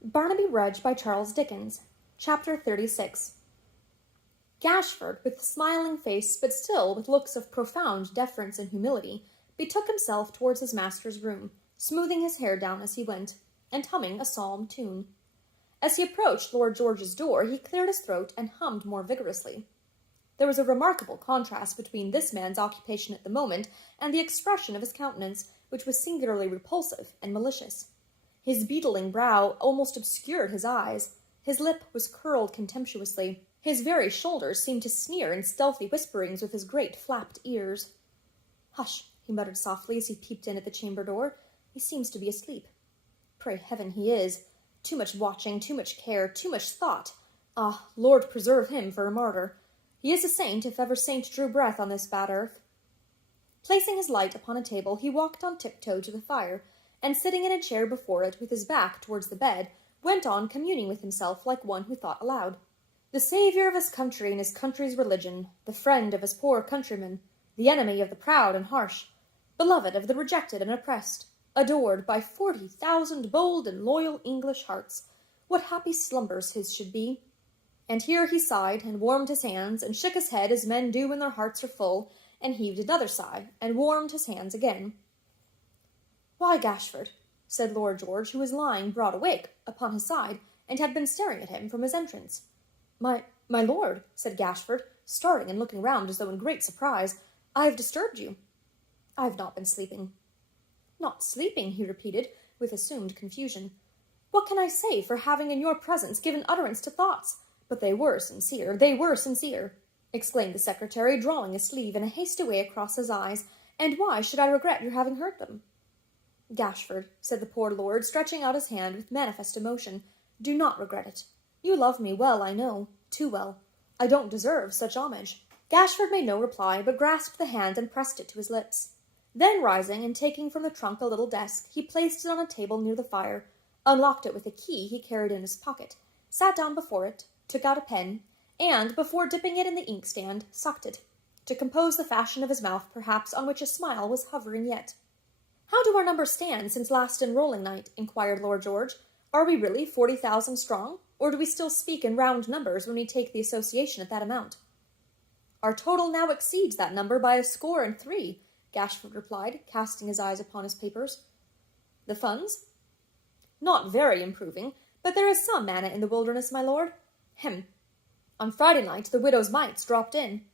Barnaby Rudge by Charles Dickens. Chapter 36. Gashford, with smiling face, but still with looks of profound deference and humility, betook himself towards his master's room, smoothing his hair down as he went, and humming a solemn tune. As he approached Lord George's door, he cleared his throat and hummed more vigorously. There was a remarkable contrast between this man's occupation at the moment and the expression of his countenance, which was singularly repulsive and malicious. His beetling brow almost obscured his eyes. His lip was curled contemptuously. His very shoulders seemed to sneer in stealthy whisperings with his great flapped ears. "Hush," he muttered softly as he peeped in at the chamber door. "He seems to be asleep. Pray heaven he is. Too much watching, too much care, too much thought. Ah, Lord preserve him for a martyr. He is a saint, if ever saint drew breath on this bad earth." Placing his light upon a table, he walked on tiptoe to the fire, and sitting in a chair before it with his back towards the bed, went on communing with himself like one who thought aloud. The saviour of his country and his country's religion, the friend of his poor countrymen, the enemy of the proud and harsh, beloved of the rejected and oppressed, adored by 40,000 bold and loyal English hearts, what happy slumbers his should be! And here he sighed, and warmed his hands, and shook his head as men do when their hearts are full, and heaved another sigh, and warmed his hands again. "Why, Gashford," said Lord George, who was lying broad awake upon his side, and had been staring at him from his entrance. My lord," said Gashford, starting and looking round as though in great surprise, "I have disturbed you." "I have not been sleeping." "Not sleeping," he repeated, with assumed confusion. "What can I say for having in your presence given utterance to thoughts? But they were sincere, exclaimed the secretary, drawing his sleeve in a hasty way across his eyes. "And why should I regret your having heard them?" "Gashford," said the poor lord, stretching out his hand with manifest emotion, "do not regret it. You love me well, I know, too well. I don't deserve such homage." Gashford made no reply, but grasped the hand and pressed it to his lips. Then rising, and taking from the trunk a little desk, he placed it on a table near the fire, unlocked it with a key he carried in his pocket, sat down before it, took out a pen, and, before dipping it in the inkstand, sucked it, to compose the fashion of his mouth, perhaps, on which a smile was hovering yet. "How do our numbers stand since last enrolling night?" inquired Lord George. "Are we really 40,000 strong, or do we still speak in round numbers when we take the association at that amount?" "Our total now exceeds that number by 103, Gashford replied, casting his eyes upon his papers. "The funds?" "Not very improving, but there is some manna in the wilderness, my lord. Hem! On Friday night the widow's mites dropped in.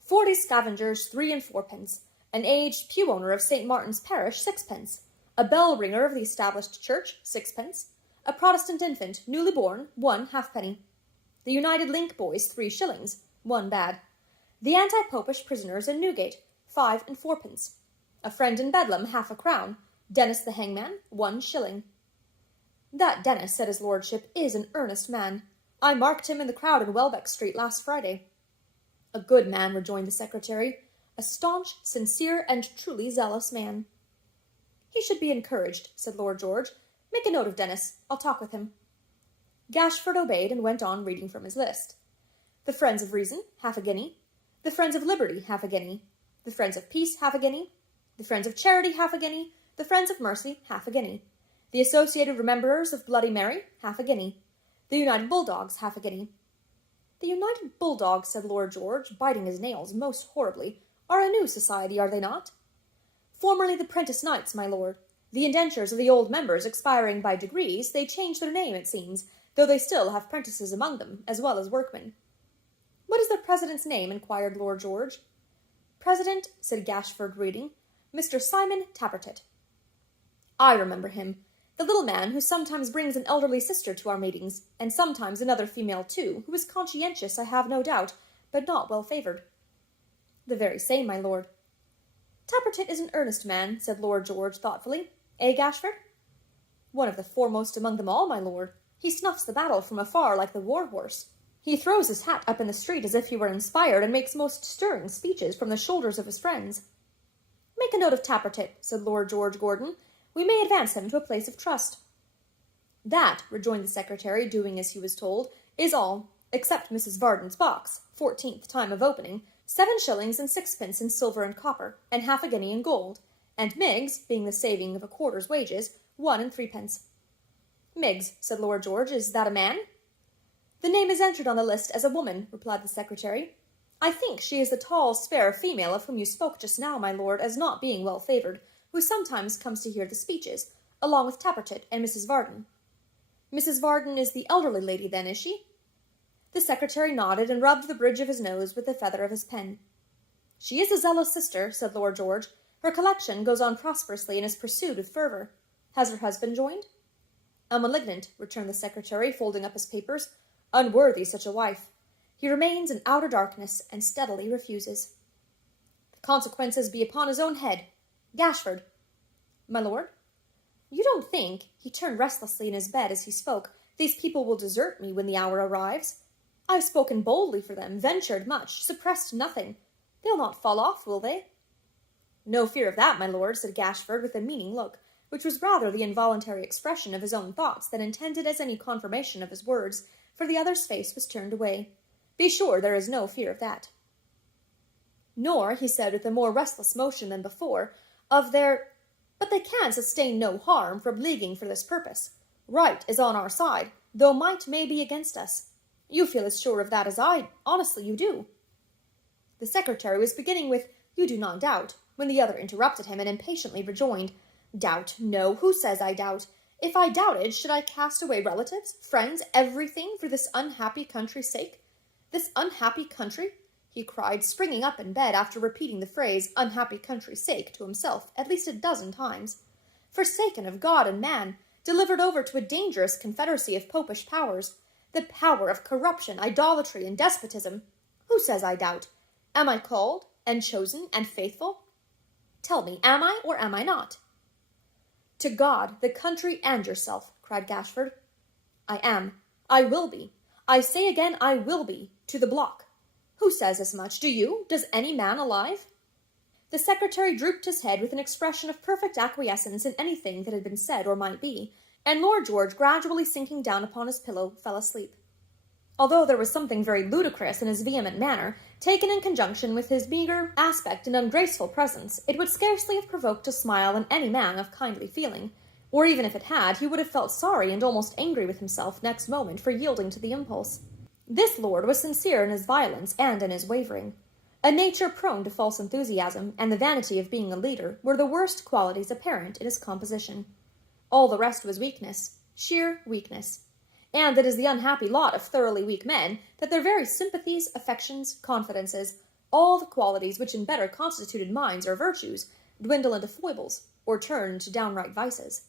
40 scavengers, 3 and 4pence. An aged pew-owner of St. Martin's parish, 6pence. A bell-ringer of the established church, 6pence. A Protestant infant, newly born, 1 halfpenny. The United Link boys, 3 shillings, 1 bad. The anti-popish prisoners in Newgate, 5 and 4pence. A friend in Bedlam, half a crown. Dennis the hangman, 1 shilling. That Dennis, said his lordship, is an earnest man. I marked him in the crowd in Welbeck Street last Friday. A good man, rejoined the secretary. A staunch, sincere, and truly zealous man. He should be encouraged, said Lord George. Make a note of Dennis. I'll talk with him. Gashford obeyed and went on reading from his list. The Friends of Reason, half a guinea. The Friends of Liberty, half a guinea. The Friends of Peace, half a guinea. The Friends of Charity, half a guinea. The Friends of Mercy, half a guinea. The Associated Rememberers of Bloody Mary, half a guinea. The United Bulldogs, half a guinea. The United Bulldogs, said Lord George, biting his nails most horribly, are a new society, are they not? Formerly the Prentice Knights, my lord. The indentures of the old members expiring by degrees, they changed their name, it seems, though they still have prentices among them, as well as workmen. What is their president's name? Inquired Lord George. President, said Gashford, reading, Mr. Simon Tappertit. I remember him. The little man who sometimes brings an elderly sister to our meetings, and sometimes another female too, who is conscientious, I have no doubt, but not well favoured. The very same, my lord. Tappertit is an earnest man, said Lord George thoughtfully. Eh, Gashford? One of the foremost among them all, my lord. He snuffs the battle from afar like the war-horse. He throws his hat up in the street as if he were inspired, and makes most stirring speeches from the shoulders of his friends. Make a note of Tappertit, said Lord George Gordon. We may advance him to a place of trust. That, rejoined the secretary, doing as he was told, is all, except Mrs. Varden's box, 14th time of opening, 7 shillings and 6pence in silver and copper, and half a guinea in gold, and Miggs, being the saving of a quarter's wages, 1 and 3pence. Miggs, said Lord George, is that a man? The name is entered on the list as a woman, replied the secretary. I think she is the tall, spare female of whom you spoke just now, my lord, as not being well favoured, who sometimes comes to hear the speeches, along with Tappertit and Mrs. Varden. Mrs. Varden is the elderly lady, then, is she? The secretary nodded and rubbed the bridge of his nose with the feather of his pen. She is a zealous sister, said Lord George. Her collection goes on prosperously and is pursued with fervour. Has her husband joined? A malignant, returned the secretary, folding up his papers. Unworthy such a wife. He remains in outer darkness and steadily refuses. The consequences be upon his own head. Gashford. My lord? You don't think, he turned restlessly in his bed as he spoke, these people will desert me when the hour arrives? I have spoken boldly for them, ventured much, suppressed nothing. They'll not fall off, will they? No fear of that, my lord, said Gashford with a meaning look, which was rather the involuntary expression of his own thoughts than intended as any confirmation of his words, for the other's face was turned away. Be sure there is no fear of that. Nor, he said with a more restless motion than before, of their... But they can sustain no harm from leaguing for this purpose. Right is on our side, though might may be against us. You feel as sure of that as I. Honestly, you do. The secretary was beginning with, You do not doubt, when the other interrupted him and impatiently rejoined, Doubt? No, who says I doubt? If I doubted, should I cast away relatives, friends, everything for this unhappy country's sake? This unhappy country? He cried, springing up in bed after repeating the phrase unhappy country's sake to himself at least a dozen times. Forsaken of God and man, delivered over to a dangerous confederacy of popish powers, the power of corruption, idolatry, and despotism. Who says I doubt? Am I called, and chosen, and faithful? Tell me, am I or am I not? To God, the country, and yourself, cried Gashford. I am. I will be. I say again, I will be, to the block. Who says as much? Do you? Does any man alive? The secretary drooped his head with an expression of perfect acquiescence in anything that had been said or might be, and Lord George, gradually sinking down upon his pillow, fell asleep. Although there was something very ludicrous in his vehement manner, taken in conjunction with his meagre aspect and ungraceful presence, it would scarcely have provoked a smile in any man of kindly feeling, or even if it had, he would have felt sorry and almost angry with himself next moment for yielding to the impulse. This lord was sincere in his violence and in his wavering. A nature prone to false enthusiasm and the vanity of being a leader were the worst qualities apparent in his composition. All the rest was weakness, sheer weakness. And it is the unhappy lot of thoroughly weak men that their very sympathies, affections, confidences, all the qualities which in better constituted minds are virtues, dwindle into foibles, or turn into downright vices.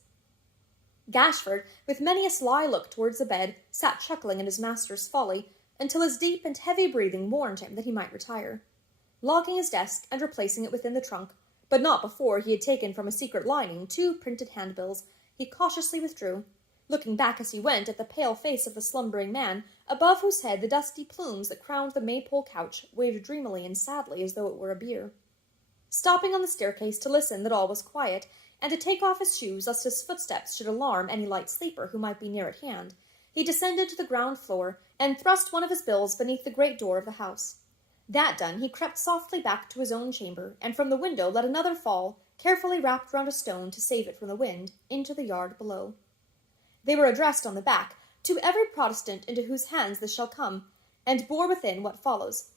Gashford, with many a sly look towards the bed, sat chuckling at his master's folly, until his deep and heavy breathing warned him that he might retire. Locking his desk and replacing it within the trunk, but not before he had taken from a secret lining 2 printed handbills, he cautiously withdrew, looking back as he went at the pale face of the slumbering man, above whose head the dusty plumes that crowned the maypole couch waved dreamily and sadly as though it were a bier. Stopping on the staircase to listen that all was quiet, and to take off his shoes lest his footsteps should alarm any light sleeper who might be near at hand, he descended to the ground floor and thrust one of his bills beneath the great door of the house. That done, he crept softly back to his own chamber, and from the window let another fall, carefully wrapped round a stone to save it from the wind, into the yard below. They were addressed on the back, to every Protestant into whose hands this shall come, and bore within what follows.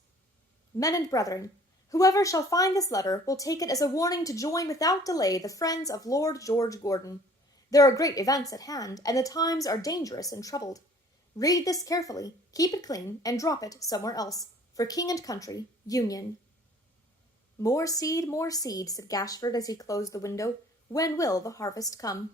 Men and brethren, whoever shall find this letter will take it as a warning to join without delay the friends of Lord George Gordon. There are great events at hand, and the times are dangerous and troubled. Read this carefully, keep it clean, and drop it somewhere else. For king and country, union. More seed, said Gashford as he closed the window. When will the harvest come?